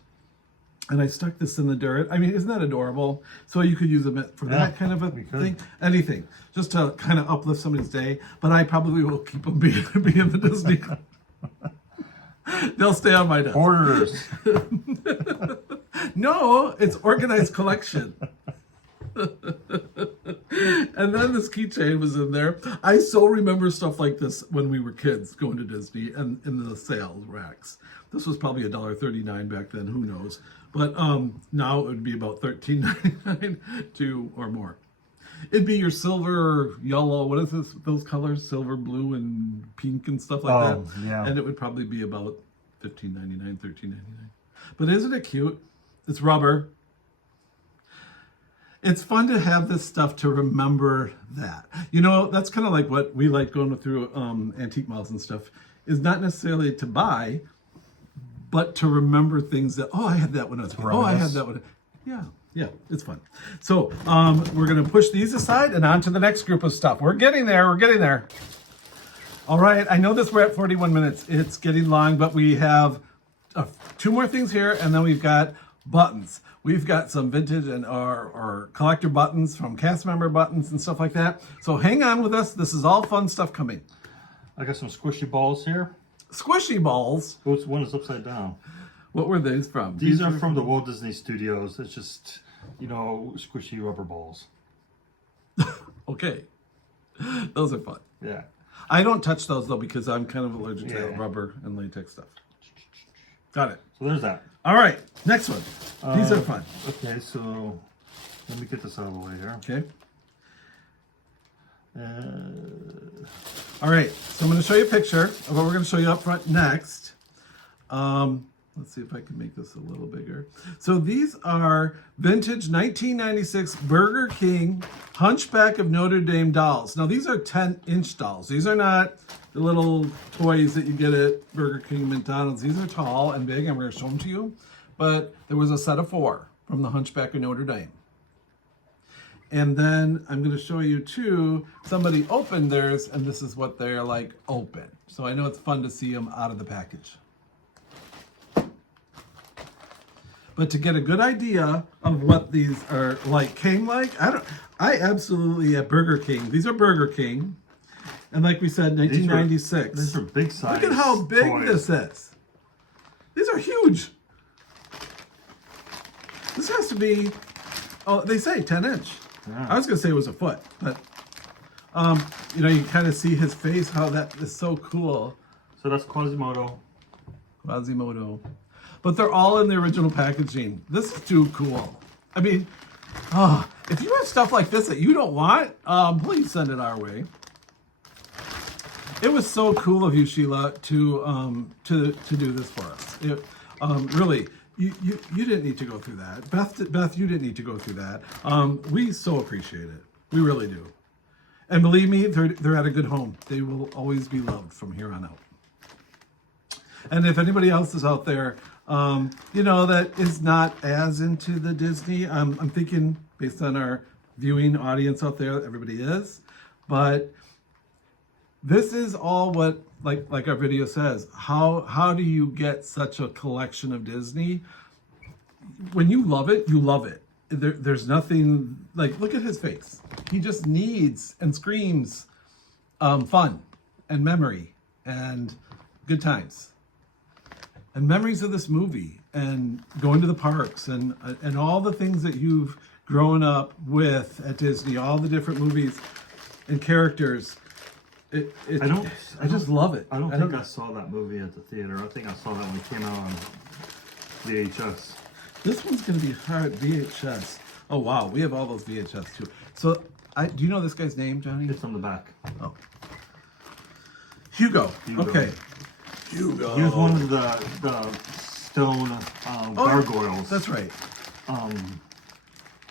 And I stuck this in the dirt. I mean, isn't that adorable? So you could use them for that kind of a thing. Anything. Just to kind of uplift somebody's day. But I probably will keep them be in the Disney. They'll stay on my desk. Orders. No, it's organized collection. And then this keychain was in there. I so remember stuff like this when we were kids going to Disney and in the sales racks. This was probably $1.39 back then, who knows. But now it would be about $13.99 or more. It'd be your silver, yellow, what is this? Those colors? Silver, blue, and pink and stuff like that. Yeah. And it would probably be about $15.99, $13.99. But isn't it cute? It's rubber. It's fun to have this stuff to remember that. You know, that's kind of like what we like going through antique malls and stuff, is not necessarily to buy, but to remember things that, oh, I had that when I was a kid. Oh, I had that one. Yeah, it's fun. So we're going to push these aside and on to the next group of stuff. We're getting there. All right, I know we're at 41 minutes. It's getting long, but we have 2 more things here, and then we've got buttons. We've got some vintage and or collector buttons from cast member buttons and stuff like that. So hang on with us. This is all fun stuff coming. I got some squishy balls here. Squishy balls? Which one is upside down? What were these from? These are from the Walt Disney Studios. It's just, squishy rubber balls. Okay. Those are fun. Yeah. I don't touch those though because I'm kind of allergic to rubber and latex stuff. Got it. So there's that. All right, next one. These are fun. Okay, so let me get this out of the way here. Okay. All right, so I'm going to show you a picture of what we're going to show you up front next. Let's see if I can make this a little bigger. So these are vintage 1996 Burger King Hunchback of Notre Dame dolls. Now these are 10-inch dolls. These are not the little toys that you get at Burger King and McDonald's. These are tall and big. I'm going to show them to you. But there was a set of 4 from the Hunchback of Notre Dame. And then I'm going to show you too, somebody opened theirs and this is what they're like open. So I know it's fun to see them out of the package. But to get a good idea of what these are came like, I absolutely at Burger King. These are Burger King. And like we said, 1996. These are big size. Look at how big toys. this is. These are huge. This has to be, they say 10-inch. Yeah. I was going to say it was a foot, but you kind of see his face, how that is so cool. So that's Quasimodo. But they're all in the original packaging. This is too cool. I mean, if you have stuff like this that you don't want, please send it our way. It was so cool of you, Sheila, to do this for us. Really, you didn't need to go through that. Beth, you didn't need to go through that. We so appreciate it. We really do. And believe me, they're at a good home. They will always be loved from here on out. And if anybody else is out there, that is not as into the Disney, I'm thinking based on our viewing audience out there, everybody is. But this is all what, like our video says, how do you get such a collection of Disney? When you love it, you love it. There's nothing, look at his face. He just needs and screams fun and memory and good times. And memories of this movie and going to the parks and all the things that you've grown up with at Disney, all the different movies and characters. I just love it. I don't think I saw that movie at the theater. I think I saw that when it came out on VHS. This one's going to be hard. VHS. Oh, wow. We have all those VHS too. So, do you know this guy's name, Johnny? It's on the back. Oh. Hugo. Okay. Hugo. He was one of the stone gargoyles. That's right.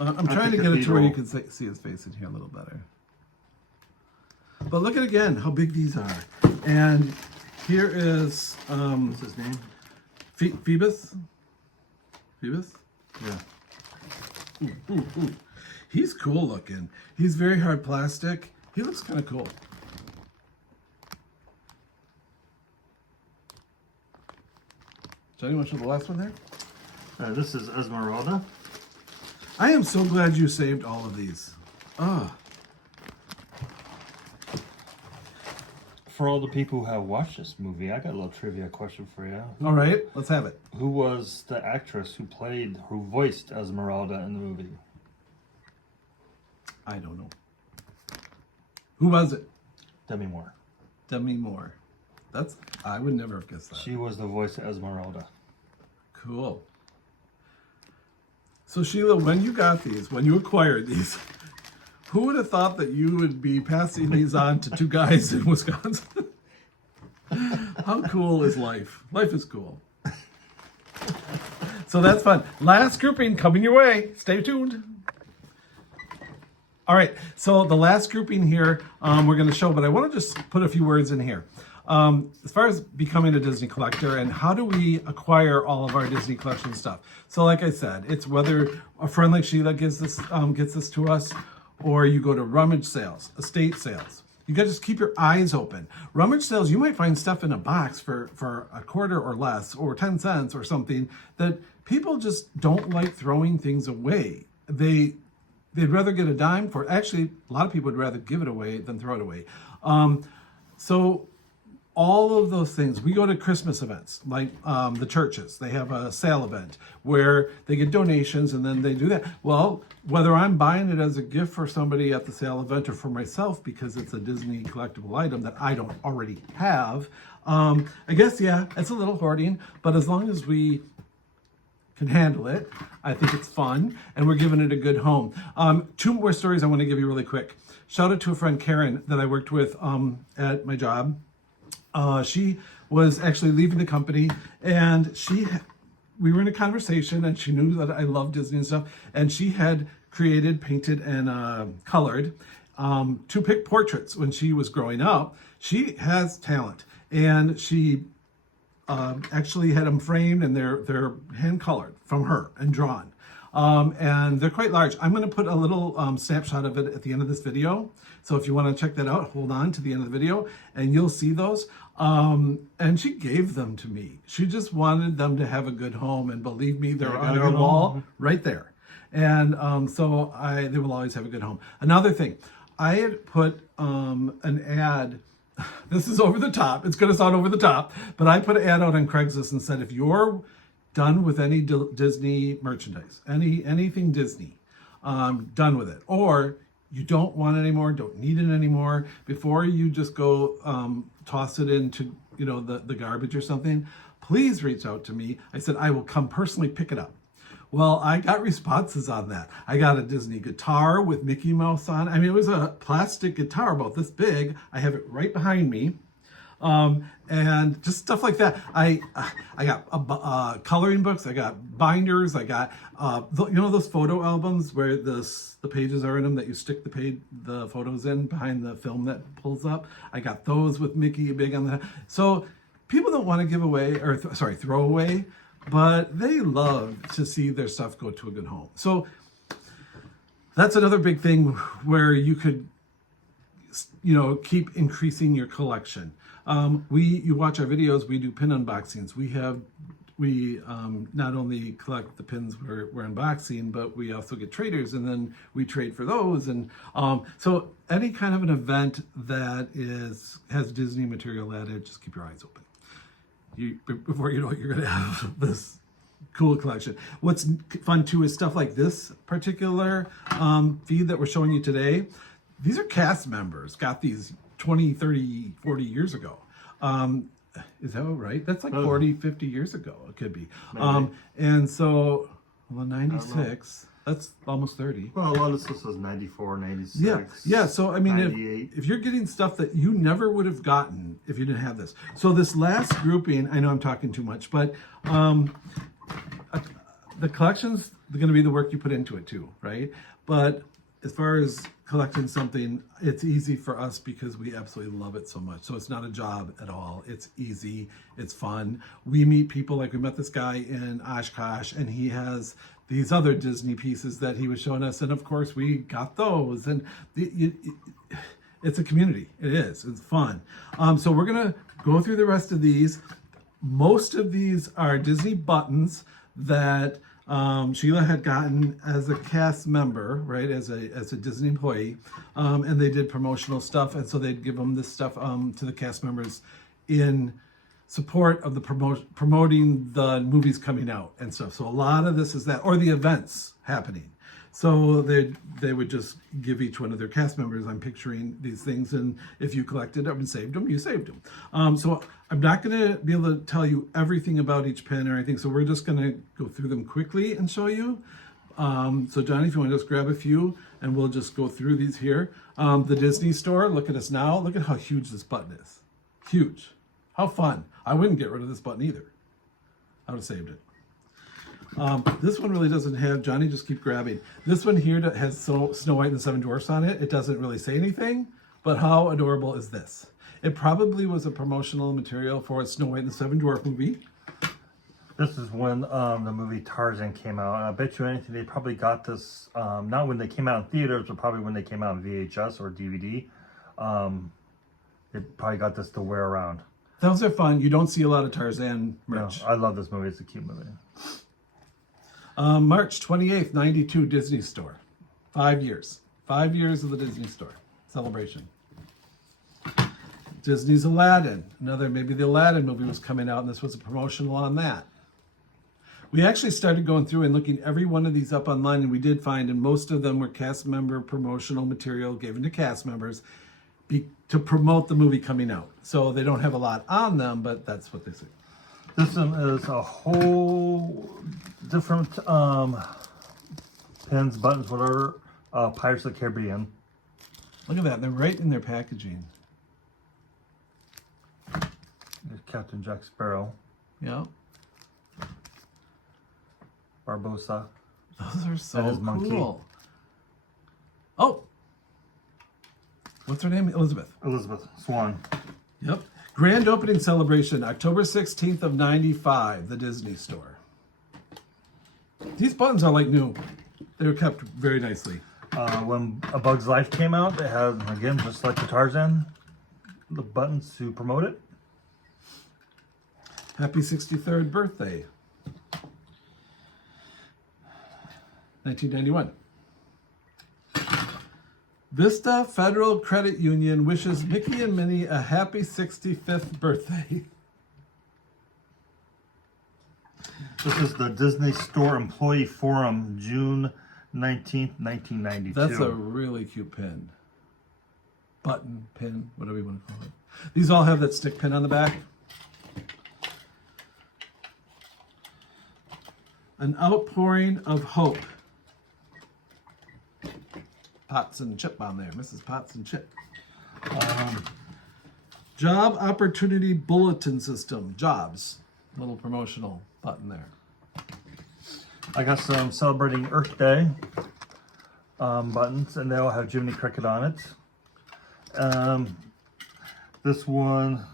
I'm At trying the to get it to where you cathedral. can see his face in here a little better. But look at again how big these are. And here is What's his name? Phoebus. Phoebus? Yeah. Ooh. He's cool looking. He's very hard plastic. He looks kind of cool. Johnny, want to show the last one there? This is Esmeralda. I am so glad you saved all of these. Ah. For all the people who have watched this movie, I got a little trivia question for you. All right, let's have it. Who was the actress who voiced Esmeralda in the movie? I don't know. Who was it? Demi Moore. Demi Moore. I would never have guessed that. She was the voice of Esmeralda. Cool. So Sheila, when you got these, when you acquired these, who would have thought that you would be passing these on to two guys in Wisconsin? How cool is life? Life is cool. So that's fun. Last grouping coming your way. Stay tuned. All right, so the last grouping here we're going to show, but I want to just put a few words in here. As far as becoming a Disney collector and how do we acquire all of our Disney collection stuff. So like I said, it's whether a friend like Sheila gets this to us, or you go to rummage sales, estate sales. You got to just keep your eyes open. Rummage sales, you might find stuff in a box for a quarter or less, or 10 cents or something, that people just don't like throwing things away. They'd rather get a dime for, actually, a lot of people would rather give it away than throw it away. So all of those things, we go to Christmas events, like the churches, they have a sale event where they get donations and then they do that. Well, whether I'm buying it as a gift for somebody at the sale event or for myself because it's a Disney collectible item that I don't already have, I guess, yeah, it's a little hoarding, but as long as we can handle it, I think it's fun, and we're giving it a good home. Two more stories I want to give you really quick. Shout out to a friend, Karen, that I worked with at my job. She was actually leaving the company, and we were in a conversation, and she knew that I love Disney and stuff, and she had created, painted, and colored two portraits when she was growing up. She has talent, and she actually had them framed, and they're hand colored from her and drawn. And they're quite large. I'm going to put a little snapshot of it at the end of this video. So if you want to check that out, hold on to the end of the video and you'll see those. And she gave them to me. She just wanted them to have a good home, and believe me, they're on our wall right there. And so they will always have a good home. Another thing, I had put an ad. This is over the top. It's going to sound over the top, but I put an ad out on Craigslist and said, if you're done with any Disney merchandise, anything Disney, done with it, or you don't want it anymore, don't need it anymore, before you just go toss it into the garbage or something, please reach out to me. I said I will come personally pick it up. Well, I got responses on that. I got a Disney guitar with Mickey Mouse on. I mean, it was a plastic guitar about this big. I have it right behind me. And just stuff like that. I got coloring books. I got binders. I got those photo albums where the pages are in them that you stick the photos in behind the film that pulls up. I got those with Mickey big on that. So people don't want to give away or throw away, but they love to see their stuff go to a good home. So that's another big thing where you could keep increasing your collection. You watch our videos, we do pin unboxings. We not only collect the pins we're unboxing, but we also get traders, and then we trade for those. And so any kind of an event that has Disney material added, just keep your eyes open. Before you know it, you're going to have this cool collection. What's fun too is stuff like this particular feed that we're showing you today. These are cast members, got these 20, 30, 40 years ago. Is that right? That's like 40, 50 years ago. It could be. And so, 96, that's almost 30. Well, a lot of this was 94, 96. Yeah. So, I mean, if you're getting stuff that you never would have gotten if you didn't have this. So this last grouping, I know I'm talking too much, but the collection's going to be the work you put into it too, right? But as far as collecting something, it's easy for us because we absolutely love it so much. So it's not a job at all. It's easy. It's fun. We meet people, like we met this guy in Oshkosh, and he has these other Disney pieces that he was showing us. And of course we got those. And it's a community. It is. It's fun. So we're going to go through the rest of these. Most of these are Disney buttons that Sheila had gotten as a cast member, right, as a Disney employee, and they did promotional stuff, and so they'd give them this stuff to the cast members in support of the promoting the movies coming out and stuff. So a lot of this is that, or the events happening. So they would just give each one of their cast members, I'm picturing these things, and if you collected them and saved them, you saved them. So I'm not going to be able to tell you everything about each pen or anything, so we're just going to go through them quickly and show you. So Johnny, if you want to just grab a few, and we'll just go through these here. The Disney store, look at us now. Look at how huge this button is. Huge. How fun. I wouldn't get rid of this button either. I would have saved it. This one really doesn't have, Johnny, just keep grabbing. This one here that has Snow White and the Seven Dwarfs on it. It doesn't really say anything, but how adorable is this? It probably was a promotional material for a Snow White and the Seven Dwarfs movie. This is when the movie Tarzan came out. And I bet you anything, they probably got this, not when they came out in theaters, but probably when they came out in VHS or DVD. They probably got this to wear around. Those are fun. You don't see a lot of Tarzan merch. No, I love this movie. It's a cute movie. March 28th, 92, Disney Store. 5 years. 5 years of the Disney Store celebration. Disney's Aladdin. Maybe the Aladdin movie was coming out, and this was a promotional on that. We actually started going through and looking every one of these up online, and we did find, and most of them were cast member promotional material given to cast members to promote the movie coming out. So they don't have a lot on them, but that's what they say. This one is a whole different pins, buttons, whatever. Pirates of the Caribbean. Look at that. They're right in their packaging. There's Captain Jack Sparrow. Yeah. Barbossa. Those are so And his monkey. cool. Oh. What's her name? Elizabeth. Elizabeth Swan. Yep. Grand opening celebration, October 16th of 95, the Disney Store. These buttons are like new. They were kept very nicely. When A Bug's Life came out, they had, again, just like the Tarzan, the buttons to promote it. Happy 63rd birthday. 1991. Vista Federal Credit Union wishes Mickey and Minnie a happy 65th birthday. This is the Disney Store Employee Forum, June 19th, 1992. That's a really cute pin. Button, pin, whatever you want to call it. These all have that stick pin on the back. An outpouring of hope. Potts and Chip on there, Mrs. Potts and Chip. Job Opportunity Bulletin System, jobs. Little promotional button there. I got some celebrating Earth Day buttons, and they all have Jiminy Cricket on it. This one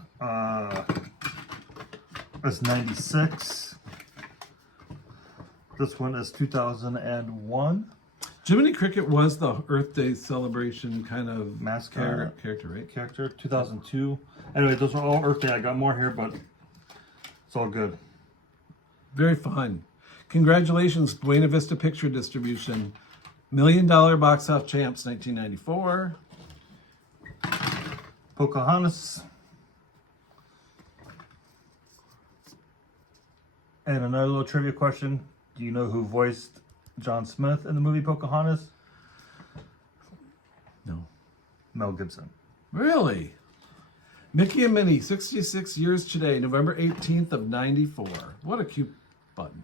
is 96. This one is 2001. Jiminy Cricket was the Earth Day celebration kind of Mascot. character, right? Character, 2002. Anyway, those are all Earth Day. I got more here, but it's all good. Very fun. Congratulations, Buena Vista Picture Distribution. $1 Million Box Office Champs, 1994. Pocahontas. And another little trivia question. Do you know who voiced John Smith in the movie Pocahontas? No. Mel Gibson. Really? Mickey and Minnie, 66 years today, November 18th of 94. What a cute button.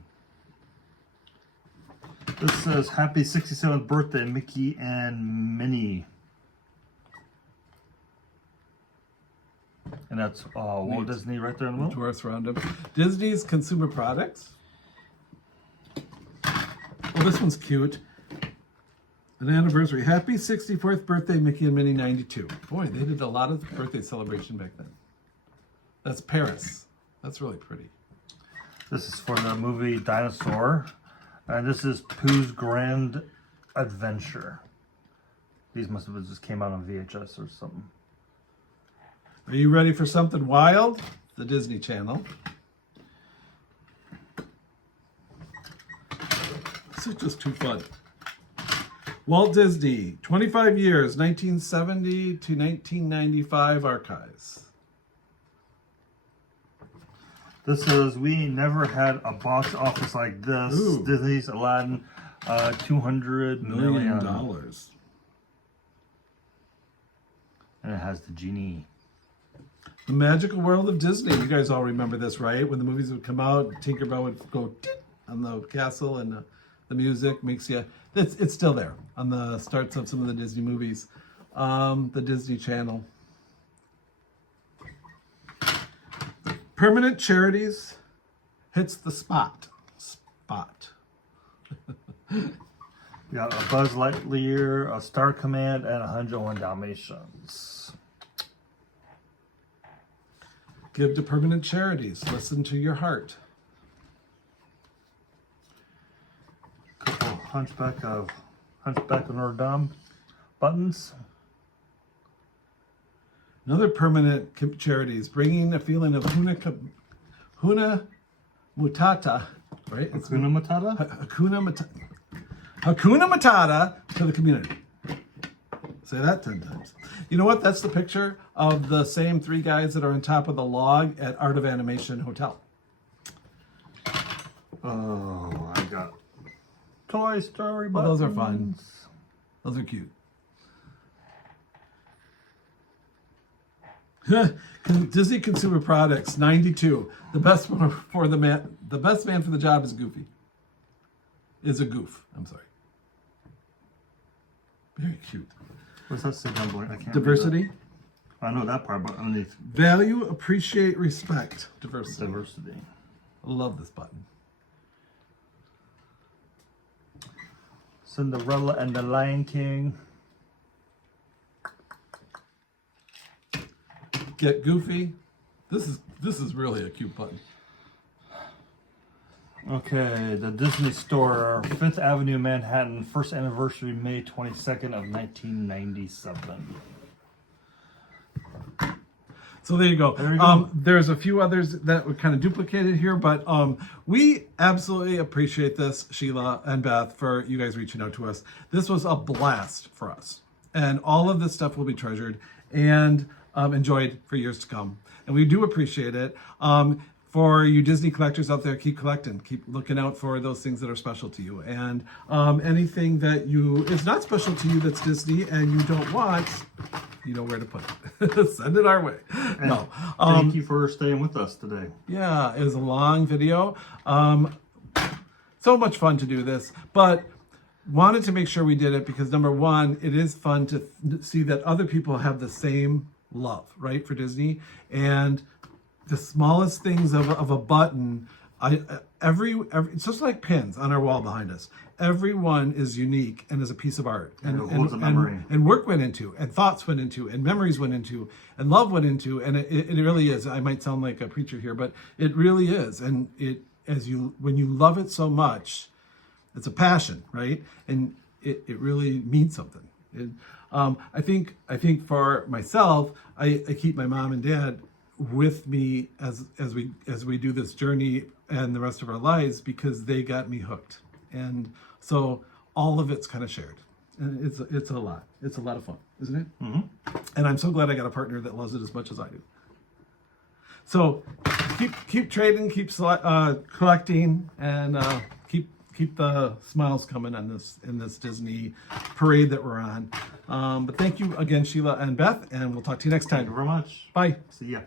This says, happy 67th birthday, Mickey and Minnie. And that's Walt Disney right there in the middle. Dwarfs Roundup. Disney's Consumer Products. this one's cute. An anniversary. Happy 64th birthday, Mickey and Minnie 92. Boy, they did a lot of birthday celebration back then. That's Paris. That's really pretty. This is for the movie Dinosaur. And this is Pooh's Grand Adventure. These must have just came out on VHS or something. Are you ready for something wild? The Disney Channel. This is just too fun. Walt Disney, 25 years, 1970 to 1995 archives. This is, we never had a box office like this. Ooh. Disney's Aladdin, $200 million. And it has the genie. The Magical World of Disney. You guys all remember this, right? When the movies would come out, Tinkerbell would go on the castle, and the music makes you... It's still there on the starts of some of the Disney movies. The Disney Channel. Permanent Charities hits the spot. Yeah, a Buzz Lightyear, a Star Command, and 101 Dalmatians. Give to permanent charities. Listen to your heart. Couple Hunchback of Notre Dame buttons. Another permanent charities, bringing a feeling of Huna Matata, right? It's Hakuna Matata? Hakuna Matata to the community. Say that 10 times. You know what? That's the picture of the same three guys that are on top of the log at Art of Animation Hotel. Oh, I got Toy Story buttons. Well, those are fun. Those are cute. Disney Consumer Products 92. The best man for the job is Goofy. Is a goof. I'm sorry. Very cute. What's that say down below? I can't Diversity. read that. I know that part, but underneath. Value, appreciate, respect. Diversity. Diversity. I love this button. Cinderella and the Lion King. Get Goofy. This is really a cute button. Okay, the Disney Store, 5th Avenue, Manhattan, first anniversary, May 22nd of 1997. So there you go. There you go. There's a few others that were kind of duplicated here, but we absolutely appreciate this, Sheila and Beth, for you guys reaching out to us. This was a blast for us. And all of this stuff will be treasured and enjoyed for years to come. And we do appreciate it. For you Disney collectors out there, keep collecting. Keep looking out for those things that are special to you. And anything that is not special to you that's Disney and you don't want, you know where to put it. Send it our way. And no. thank you for staying with us today. Yeah, it was a long video. So much fun to do this, but wanted to make sure we did it because number one, it is fun to see that other people have the same love, right, for Disney. And the smallest things of a button, it's just like pins on our wall behind us. Every one is unique and is a piece of art, and work went into, and thoughts went into, and memories went into, and love went into, and it really is. I might sound like a preacher here, but it really is. And when you love it so much, it's a passion, right? And it really means something. I think for myself, I keep my mom and dad with me as we do this journey and the rest of our lives because they got me hooked, and so all of it's kind of shared, and it's a lot of fun, isn't it? Mm-hmm. And I'm so glad I got a partner that loves it as much as I do. So keep trading, keep collecting, and keep the smiles coming in this Disney parade that we're on. But thank you again, Sheila and Beth, and we'll talk to you next time. Thank you very much. Bye. See ya.